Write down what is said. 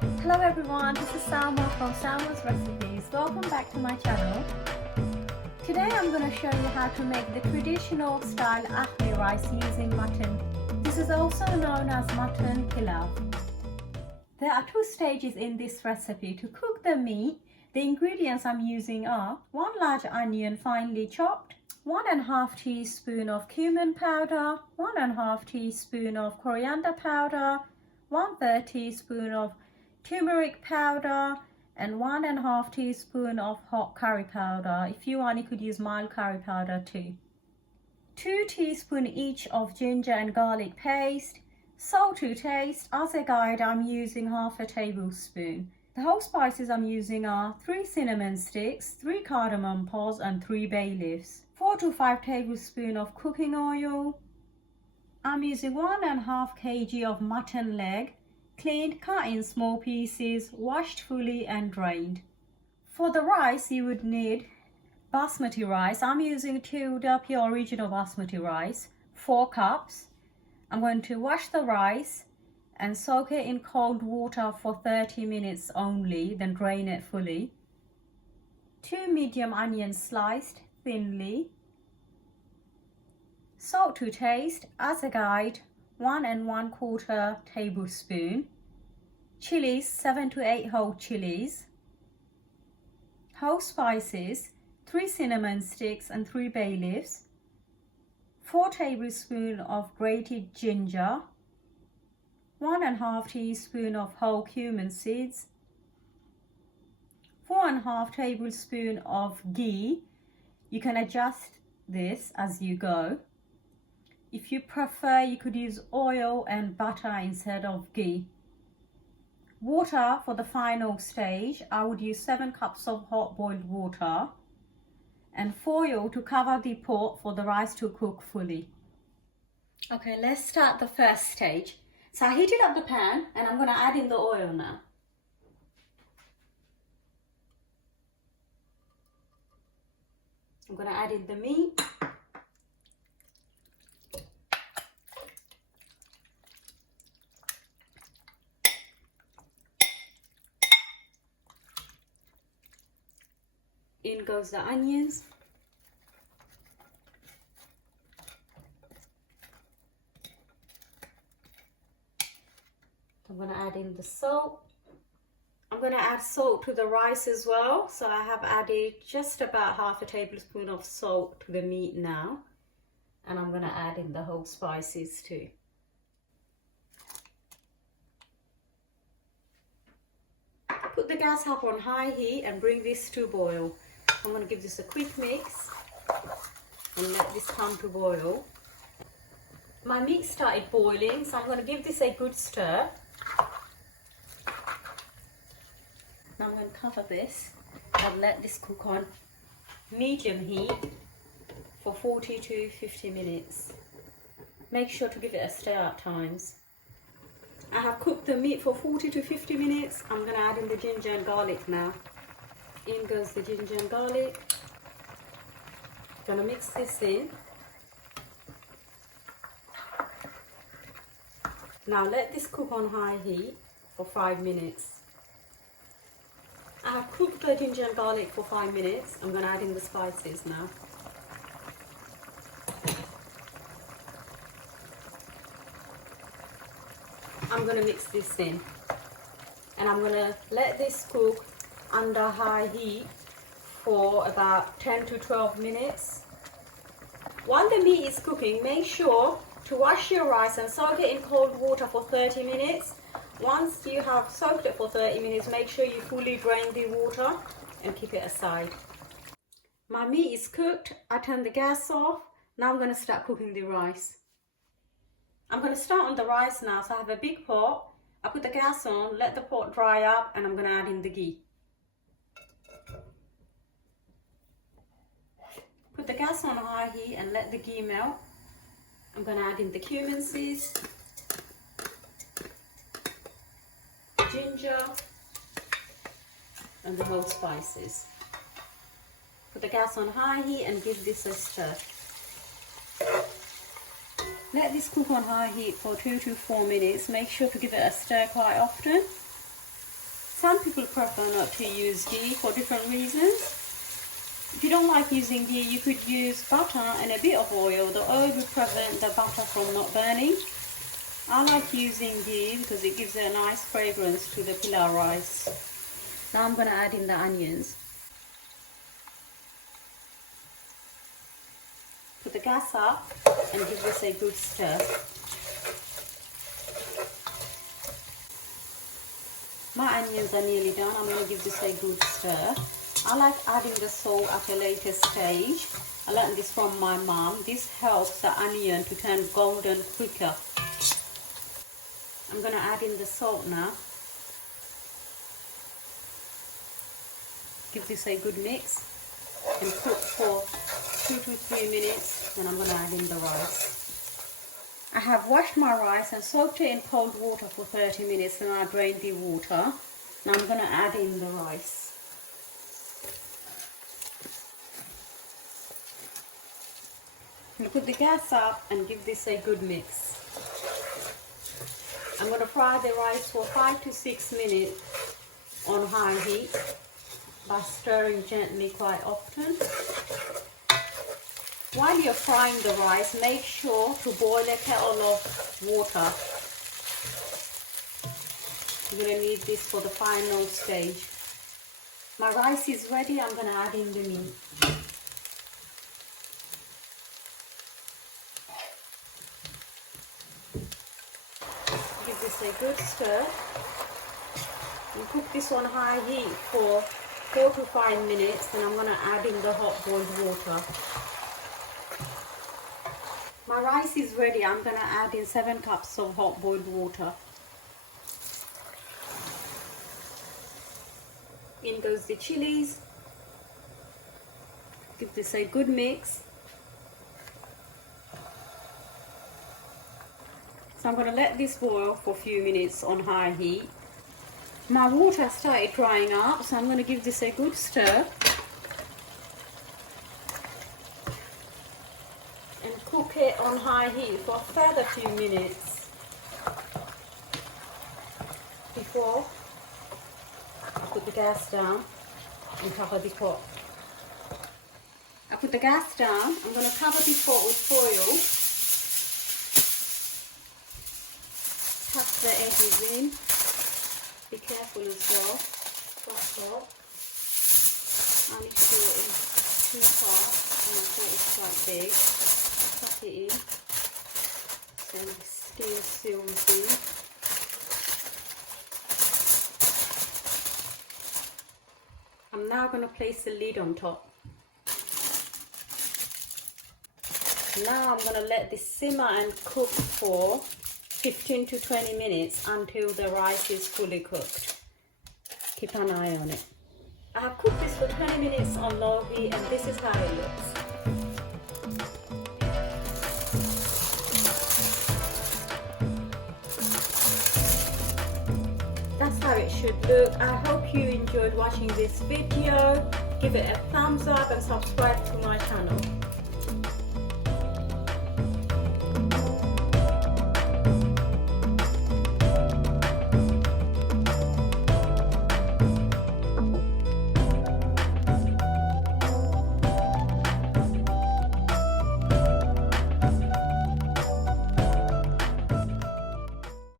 Hello everyone, this is Salma from Salma's Recipes. Welcome back to my channel. Today I'm going to show you how to make the traditional style Akhni rice using mutton. This is also known as Mutton Pilau. There are two stages in this recipe. To cook the meat, the ingredients I'm using are 1 large onion finely chopped, 1½ teaspoon of cumin powder, 1½ teaspoon of coriander powder, 1/3 teaspoon of turmeric powder, and 1½ teaspoon of hot curry powder. If you want, you could use mild curry powder too. 2 teaspoons each of ginger and garlic paste, salt to taste. As a guide, I'm using ½ tablespoon. The whole spices I'm using are 3 cinnamon sticks, 3 cardamom pods, and 3 bay leaves. 4 to 5 tablespoons of cooking oil. I'm using 1½ kg of mutton leg, cleaned, cut in small pieces, washed fully and drained. For the rice, you would need Basmati rice. I'm using Tilda Pure Original Basmati rice, 4 cups. I'm going to wash the rice and soak it in cold water for 30 minutes only, then drain it fully. 2 medium onions sliced thinly. Salt to taste. As a guide, 1 1/4 tablespoon. Chilies, 7 to 8 whole chilies. Whole spices, 3 cinnamon sticks and 3 bay leaves. 4 tablespoons of grated ginger. 1½ teaspoon of whole cumin seeds. 4½ tablespoon of ghee. You can adjust this as you go. If you prefer, you could use oil and butter instead of ghee. Water for the final stage, I would use 7 cups of hot boiled water, and foil to cover the pot for the rice to cook fully. Okay, let's start the first stage. So I heated up the pan and I'm going to add in the oil now. I'm going to add in the meat. In goes the onions. I'm going to add in the salt. I'm going to add salt to the rice as well. So I have added just about ½ tablespoon of salt to the meat now. And I'm going to add in the whole spices too. Put the gas up on high heat and bring this to boil. I'm going to give this a quick mix and let this come to boil. My meat started boiling, so I'm going to give this a good stir. Now I'm going to cover this and let this cook on medium heat for 40 to 50 minutes. Make sure to give it a stir at times. I have cooked the meat for 40 to 50 minutes. I'm going to add in the ginger and garlic now. In goes the ginger and garlic. Going to mix this in. Now let this cook on high heat for 5 minutes. I have cooked the ginger and garlic for 5 minutes. I'm going to add in the spices now. I'm going to mix this in. And I'm going to let this cook under high heat for about 10 to 12 minutes. While the meat is cooking, make sure to wash your rice and soak it in cold water for 30 minutes. Once you have soaked it for 30 minutes, make sure you fully drain the water and keep it aside. My meat is cooked. I turn the gas off. Now I'm going to start cooking the rice. I'm going to start on the rice now. So I have a big pot. I put the gas on, let the pot dry up, and I'm going to add in the ghee. Put the gas on high heat and let the ghee melt. I'm going to add in the cumin seeds, ginger, and the whole spices. Put the gas on high heat and give this a stir. Let this cook on high heat for 2 to 4 minutes. Make sure to give it a stir quite often. Some people prefer not to use ghee for different reasons. If you don't like using ghee, you could use butter and a bit of oil. The oil will prevent the butter from not burning. I like using ghee because it gives a nice fragrance to the pilau rice. Now I'm going to add in the onions. Put the gas up and give this a good stir. My onions are nearly done. I'm going to give this a good stir. I like adding the salt at a later stage. I learned this from my mom. This helps the onion to turn golden quicker. I'm going to add in the salt now. Give this a good mix and cook for 2 to 3 minutes. Then I'm going to add in the rice. I have washed my rice and soaked it in cold water for 30 minutes and I drained the water. Now I'm going to add in the rice. And put the gas up and give this a good mix. I'm going to fry the rice for 5 to 6 minutes on high heat by stirring gently quite often. While you're frying the rice, make sure to boil a kettle of water. You're going to need this for the final stage. My rice is ready. I'm going to add in the meat. Give this a good stir. And cook this on high heat for 4 to 5 minutes. Then I'm going to add in the hot boiled water. My rice is ready. I'm going to add in 7 cups of hot boiled water. In goes the chilies. Give this a good mix. So I'm going to let this boil for a few minutes on high heat. My water started drying up, so I'm going to give this a good stir. And cook it on high heat for a further few minutes before I put the gas down and cover the pot. I put the gas down. I'm going to cover the pot with foil. Tuck the edges in. Be careful as well. That's all. I need to do it in 2 parts, and my pot is quite big. Tuck it in so the skin seals in. I'm now going to place the lid on top. Now I'm going to let this simmer and cook for 15 to 20 minutes until the rice is fully cooked. Keep an eye on it. I have cooked this for 20 minutes on low heat and this is how it looks. That's how it should look. I hope you enjoyed watching this video. Give it a thumbs up and subscribe to my channel.